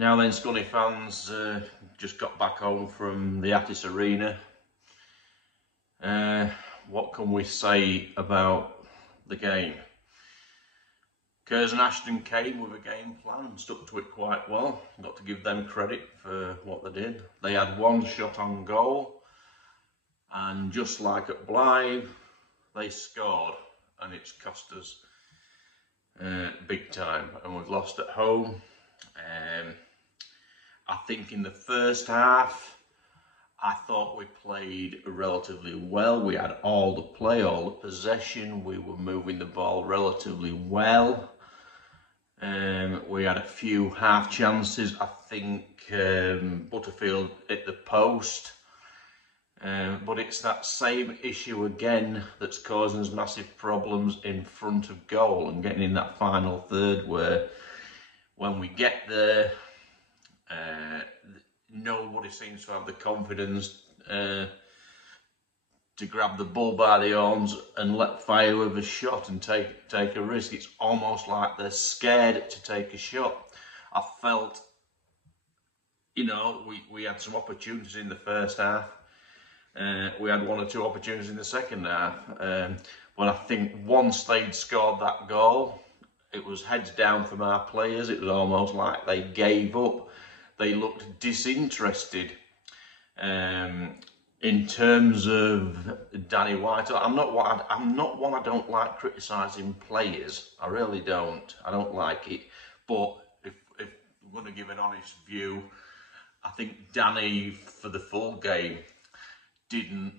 Now then, Scunny fans, just got back home from the Attis Arena. What can we say about the game? Curzon Ashton came with a game plan, stuck to it quite well. Got to give them credit for what they did. They had one shot on goal, and just like at Blythe, they scored, and it's cost us big time, and we've lost at home. I think in the first half, I thought we played relatively well. We had all the play, all the possession. We were moving the ball relatively well. We had a few half chances. I think Butterfield hit the post. But it's that same issue again that's causing us massive problems in front of goal and getting in that final third, where when we get there, nobody seems to have the confidence to grab the bull by the horns and let fire with a shot and take a risk. It's almost like they're scared to take a shot. I felt, we had some opportunities in the first half. We had one or two opportunities in the second half. But I think once they'd scored that goal, it was heads down from our players. It was almost like they gave up. They looked disinterested. In terms of Danny White, I'm not one I don't like criticising players. I really don't. I don't like it. But if we're going to give an honest view, I think Danny, for the full game, didn't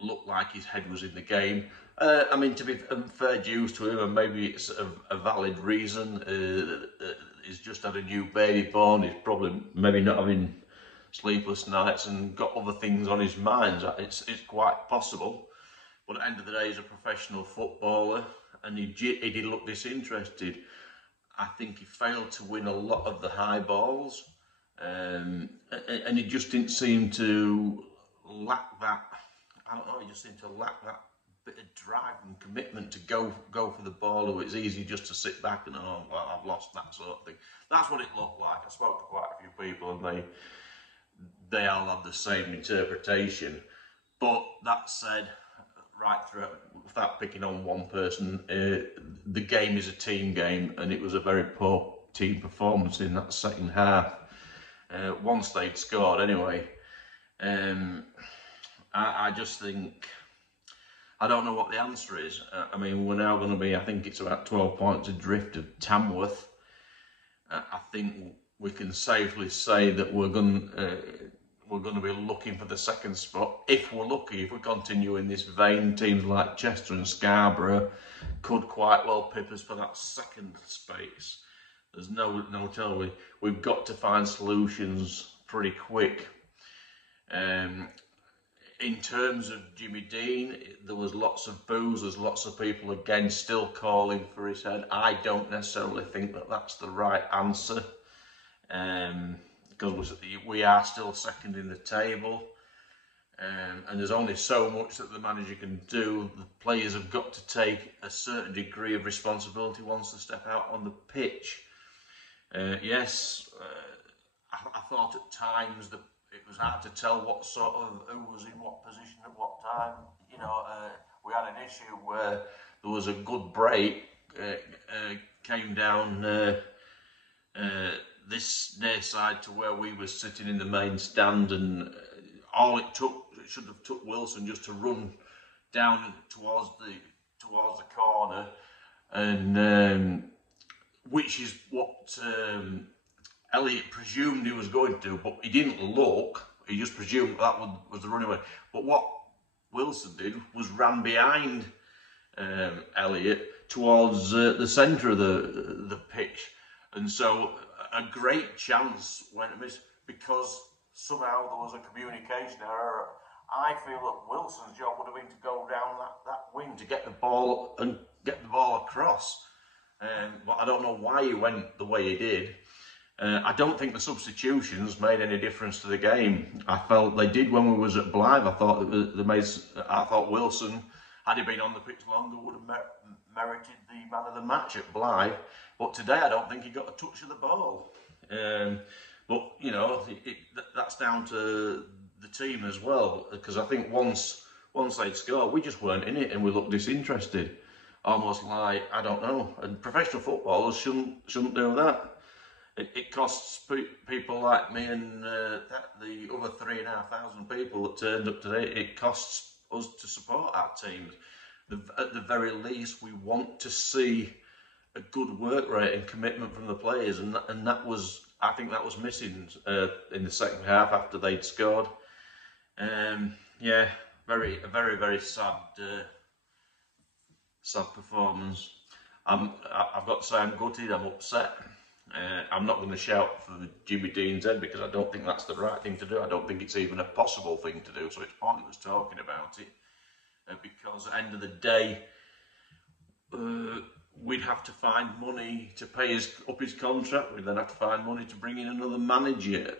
look like his head was in the game. I mean, to be fair dues to him, and maybe it's a valid reason. He's just had a new baby born. He's probably maybe not having sleepless nights and got other things on his mind. It's quite possible. But at the end of the day, he's a professional footballer, and he did look disinterested. I think he failed to win a lot of the high balls, and he just didn't seem to lack that. I don't know. He just seemed to lack that bit of drive and commitment to go for the ball. Or it's easy just to sit back and I've lost, that sort of thing. That's what it looked like. I spoke to quite a few people, and they all had the same interpretation. But that said, right through, without picking on one person, the game is a team game, and it was a very poor team performance in that second half. Once they'd scored anyway. I just think, I don't know what the answer is. I mean, we're now going to be, I think it's about 12 points adrift of Tamworth. I think we can safely say that we're going to be looking for the second spot. If we're lucky, if we continue in this vein, teams like Chester and Scarborough could quite well pip us for that second space. There's no telling. We've got to find solutions pretty quick. In terms of Jimmy Dean, there was lots of boos. There's lots of people again still calling for his head. I don't necessarily think that that's the right answer, because we are still second in the table, and there's only so much that the manager can do. The players have got to take a certain degree of responsibility once they step out on the pitch. Yes, I thought at times that it was hard to tell who was in what position at what time. We had an issue where there was a good break, came down this near side to where we were sitting in the main stand, and all it should have took Wilson just to run down towards the corner, and which is what Elliot presumed he was going to do, but he didn't look. He just presumed that was the running way. But what Wilson did was ran behind Elliot towards the centre of the pitch, and so a great chance went amiss because somehow there was a communication error. I feel that Wilson's job would have been to go down that wing to get the ball across. But I don't know why he went the way he did. I don't think the substitutions made any difference to the game. I felt they did when we was at Blythe. I thought Wilson had he been on the pitch longer, would have merited the man of the match at Blythe. But today, I don't think he got a touch of the ball. But you know, that's down to the team as well, because I think once they'd scored, we just weren't in it, and we looked disinterested, almost like, I don't know. And professional footballers shouldn't do that. It costs people like me and the other 3,500 people that turned up today. It costs us to support our teams. At the very least, we want to see a good work rate and commitment from the players, and that was, I think that was missing in the second half after they'd scored. Yeah, a very sad performance. I've got to say, I'm gutted. I'm upset. I'm not going to shout for Jimmy Dean's head, because I don't think that's the right thing to do. I don't think it's even a possible thing to do, so it's pointless talking about it. Because at the end of the day, we'd have to find money to pay up his contract. We'd then have to find money to bring in another manager.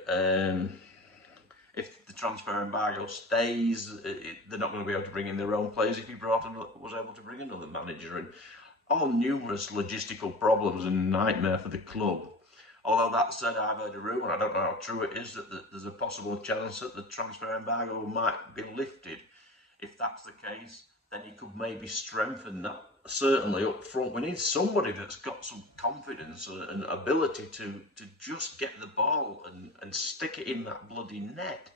If the transfer embargo stays, they're not going to be able to bring in their own players if he was able to bring another manager in. All numerous logistical problems and nightmare for the club. Although that said, I've heard a rumour, I don't know how true it is, that there's a possible chance that the transfer embargo might be lifted. If that's the case, then he could maybe strengthen that. Certainly up front, we need somebody that's got some confidence and ability to just get the ball and stick it in that bloody net.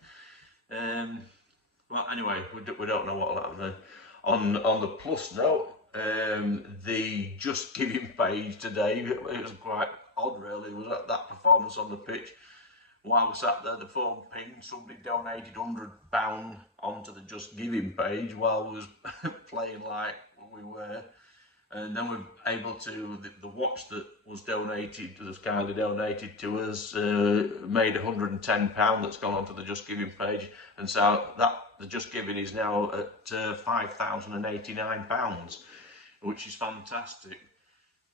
Well, anyway, we don't know what will happen there. On the plus note, the Just Giving page today, it was quite odd really. It was at that performance on the pitch. While we sat there, the phone pinged, somebody donated £100 onto the Just Giving page while we was playing like we were. And then we're able to, the watch that was kindly donated to us, made £110 that's gone onto the Just Giving page. And so the Just Giving is now at £5,089, which is fantastic.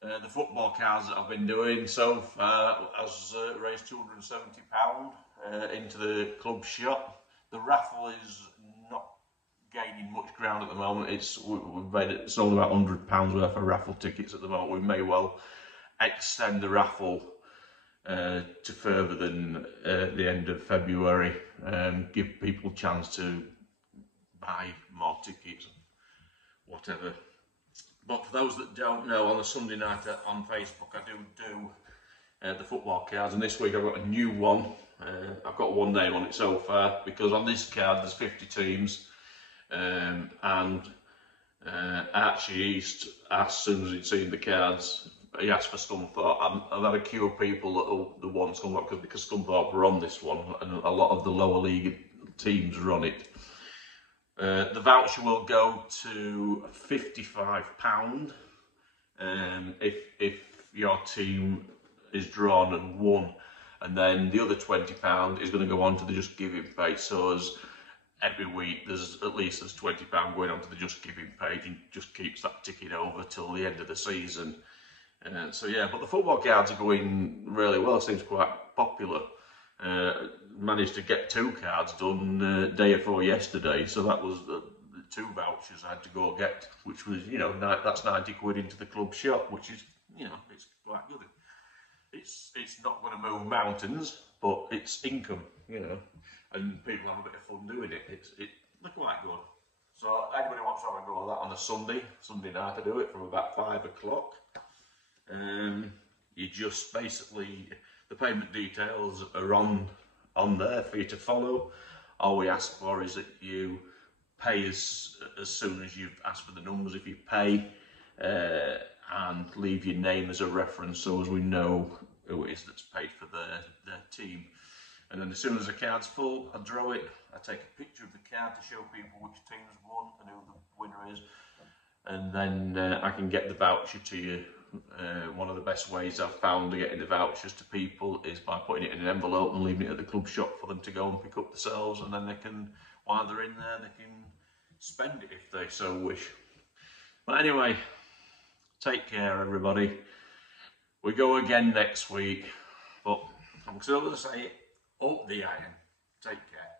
The football cards that I've been doing so far has raised £270 into the club shop. The raffle is not gaining much ground at the moment. We've made it sold about £100 worth of raffle tickets at the moment. We may well extend the raffle to further than the end of February, give people a chance to buy more tickets, whatever. But for those that don't know, on a Sunday night on Facebook, I do the football cards, and this week I've got a new one. I've got one name on it so far, because on this card there's 50 teams, and Archie East, as soon as he'd seen the cards, he asked for Scunthorpe. I've had a queue of people that want Scunthorpe because Scunthorpe were on this one, and a lot of the lower league teams are on it. The voucher will go to £55 if your team is drawn and won, and then the other £20 is going to go on to the Just Giving page. So as every week there's £20 going on to the Just Giving page, and just keeps that ticking over till the end of the season. So yeah, but the football cards are going really well. Seems quite popular. Managed to get 2 cards done day before yesterday, so that was the 2 vouchers I had to go get, which was, you know, that's 90 quid into the club shop, which is, you know, it's quite good. It's not going to move mountains, but it's income, you know, and people have a bit of fun doing it. They're quite good. So anybody wants to have a go at that on a Sunday night, I do it from about 5 o'clock. You just basically, the payment details are on there for you to follow. All we ask for is that you pay as soon as you've asked for the numbers, if you pay, and leave your name as a reference, so as we know who it is that's paid for their team. And then as soon as the card's full, I draw it, I take a picture of the card to show people which team's won and who the winner is, and then I can get the voucher to you. One of the best ways I've found of getting the vouchers to people is by putting it in an envelope and leaving it at the club shop for them to go and pick up themselves, and then they can, while they're in there, they can spend it if they so wish. But anyway, take care everybody. We go again next week, but I'm still going to say it, up the iron. Take care.